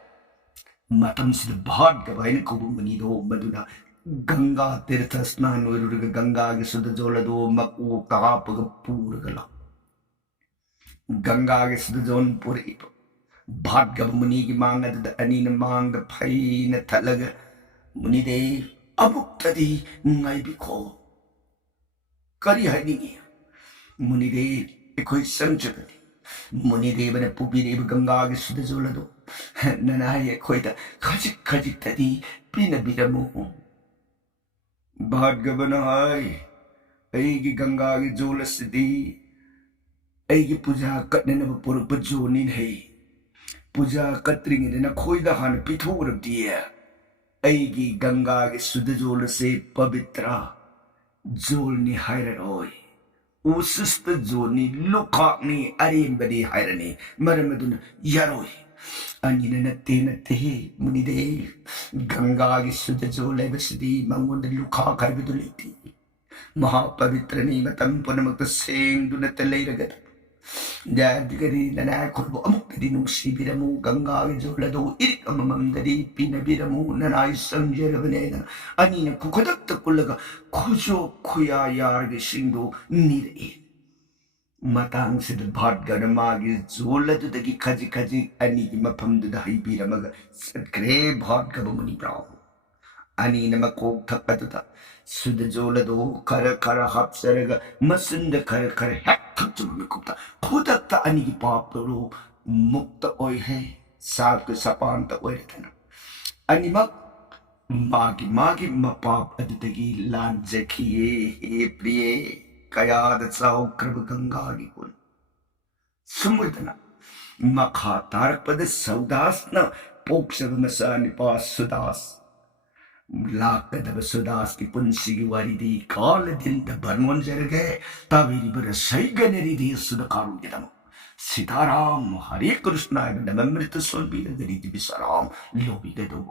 ꯃꯇꯝꯁꯤꯗ ꯚꯥꯔꯒꯕ ꯍꯥꯏꯅ ꯀꯧꯕ ꯃꯗꯨꯅ ꯒꯪꯒꯥ ꯇꯤꯔꯊ ꯁ꯭ꯅꯥꯟ ꯑꯣꯏꯔꯨꯔꯒ ꯒꯪꯒꯥꯒꯤ ꯁꯨꯗꯖꯣꯜ ꯑꯗꯨ ꯃꯀꯣꯛꯇ ꯍꯥꯞꯄꯒ ꯄꯨꯔꯒ ꯂꯥꯛ ꯒꯪꯒꯥꯒꯤ ꯁꯨꯗꯖꯣꯜ ꯄꯨꯔꯛꯏꯕ ꯚꯥꯔꯒꯕ ꯃꯨꯅꯤꯒꯤ ꯃꯥꯡ ꯑꯗꯨꯗ ꯑꯅꯤꯅ ꯃꯥꯡꯗ ꯐꯩꯅ ꯊꯠꯂꯒ ꯃꯨꯅꯤꯗꯦꯕ ꯑꯃꯨꯛꯇꯗꯤ ꯉꯥꯏꯕꯤꯈꯣ ꯀꯔꯤ ꯍꯥꯏꯅꯤꯡꯉꯤ ꯃꯨꯅꯤꯗꯦꯕ ꯑꯩꯈꯣꯏ ꯆꯪꯖꯕꯅꯤ ꯃꯨꯅꯤꯗꯦꯕꯅ ꯄꯨꯕꯤꯔꯤꯕ ꯒꯪꯒꯥꯒꯤ ꯁꯨꯗꯖꯣꯜ ꯑꯗꯨ ꯅꯅꯥꯏ ꯑꯩꯈꯣꯏꯗ ꯈꯖꯤꯛ ꯈꯖꯤꯛꯇꯗꯤ ꯄꯤꯅꯕꯤꯔꯝꯃꯨ ꯚꯥꯔꯒꯕꯅ ꯍꯥꯏ ꯑꯩꯒꯤ ꯒꯪꯒꯥꯒꯤ ꯖꯣꯜ ꯑꯁꯤꯗꯤ ꯑꯩꯒꯤ ꯄꯨꯖꯥ ꯀꯠꯅꯅꯕ ꯄꯨꯔꯛꯄ ꯖꯣꯜꯅꯤꯅ ꯍꯩ ꯄꯨꯖꯥ ꯀꯠꯇ꯭ꯔꯤꯉꯩꯗ ꯅꯈꯣꯏꯗ ꯍꯥꯟꯅ ꯄꯤꯊꯣꯛꯎꯔꯕꯗꯤꯌꯦ ꯑꯩꯒꯤ ꯒꯪꯒꯥꯒꯤ ꯁꯨꯗꯖꯣꯜ ꯑꯁꯤ ꯄꯕꯤꯇ꯭ꯔ ꯖꯣꯜꯅꯤ ꯍꯥꯏꯔꯔꯣꯏ ꯎꯁꯤꯁꯇ ꯖꯣꯜꯅꯤ ꯂꯨꯈꯥꯛꯅꯤ ꯑꯔꯦꯝꯕꯅꯤ ꯍꯥꯏꯔꯅꯤ ꯃꯔꯝ ꯑꯗꯨꯅ ꯌꯥꯔꯣꯏ ꯑꯅꯤꯅ ꯅꯠꯇꯦ ꯃꯨꯅꯤꯗꯦ ꯒꯪꯒꯥꯒꯤ ꯁꯨꯗꯖꯣꯜ ꯍꯥꯏꯕꯁꯤꯗꯤ ꯃꯉꯣꯟꯗ ꯂꯨꯈꯥꯛ ꯍꯥꯏꯕꯗꯨ ꯂꯩꯇꯦ ꯃꯍꯥꯄꯕꯤꯇ꯭ꯔꯅꯤ ꯃꯇꯝ ꯄꯨꯝꯅꯃꯛꯇ ꯁꯦꯡꯗꯨꯅꯇ ꯂꯩꯔꯒꯗ ꯌꯥꯔꯒꯗꯤ ꯅꯅꯥꯏ ꯑꯩꯈꯣꯏꯕꯨ ꯑꯃꯨꯛꯇꯗꯤ ꯅꯨꯡꯁꯤꯕꯤꯔꯝꯃꯨ ꯒꯪꯒꯥꯒꯤ ꯖꯣꯜ ꯑꯗꯨ ꯏꯔꯤꯛ ꯑꯃꯃꯝꯗꯗꯤ ꯄꯤꯅꯕꯤꯔꯝꯃꯨ ꯅꯅꯥꯏ ꯆꯪꯖꯔꯕꯅꯦꯅ ꯑꯅꯤꯅ ꯈꯨꯗꯛꯇ ꯀꯨꯜꯂꯒ ꯈꯨꯖꯣꯛ ꯈꯨꯌꯥ ꯌꯥꯔꯒ ꯏꯁꯤꯡꯗꯨ ꯅꯤꯔꯛꯏ ꯃꯇꯥꯡꯁꯤꯗ ꯚꯥꯔꯒꯕꯅ ꯃꯥꯒꯤ ꯖꯣꯜ ꯑꯗꯨꯗꯒꯤ ꯈꯖꯤꯛ ꯈꯖꯤꯛ ꯑꯅꯤꯒꯤ ꯃꯐꯝꯗꯨꯗ ꯍꯩꯕꯤꯔꯝꯃꯒ ꯆꯠꯈ꯭ꯔꯦ ꯚꯥꯔꯒꯕ ꯃꯨꯅꯤ ꯕ꯭ꯔꯥꯍꯃꯟ ꯑꯅꯤꯅ ꯃꯀꯣꯛ ꯊꯛꯄꯗꯨꯗ ꯁꯨꯗꯖꯣꯜ ꯑꯗꯨ ꯈꯔ ꯈꯔ ꯍꯥꯞꯆꯔꯒ ꯃꯆꯤꯟꯗ ꯈꯔ ꯈꯔ ꯍꯦꯛ ꯊꯛꯆꯕ ꯃꯤꯀꯨꯞꯇ ꯈꯨꯗꯛꯇ ꯑꯅꯤꯒꯤ ꯄꯥꯞꯇꯨ ꯃꯨꯛꯇ ꯑꯣꯏꯍꯦ ꯁꯥꯛꯇ ꯁꯄꯥꯟꯇ ꯑꯣꯏꯔꯗꯅ ꯑꯅꯤꯃꯛ ꯃꯥꯒꯤ ꯃꯄꯥꯞ ꯑꯗꯨꯗꯒꯤ ꯂꯥꯟꯖꯈꯤꯌꯦ ꯍꯦ ꯄ꯭रिꯌꯦ ꯀꯌꯥꯗ ꯆꯥꯎꯈ꯭ꯔꯕ ꯒꯪꯒꯥꯒꯤ ꯀꯨꯟ ꯁꯨꯝ ꯑꯣꯏꯗꯅ ꯃꯈꯥ ꯇꯥꯔꯛꯄꯗ ꯁꯧꯗꯥꯁꯅ ꯄꯣꯛꯆꯕ ꯃꯆꯥꯅꯨꯄꯥ ꯁꯨꯗꯥꯁ ꯂꯥꯛꯀꯗꯕ ꯁꯨꯗꯥꯁꯀꯤ ꯄꯨꯟꯁꯤꯒꯤ ꯋꯥꯔꯤꯗꯤ ꯀꯥꯂꯗꯤꯟꯗ ꯕꯔꯅꯣꯟꯖꯔꯒꯦ ꯇꯥꯕꯤꯔꯤꯕ ꯔꯁꯩꯒꯅꯔꯤꯗꯤ ꯁꯨꯗꯀꯥꯔꯨꯒꯤꯗꯃꯛ सीताराम हरे कृष्ण नमृत सोनबीर गरीब विश्राम लोभी दो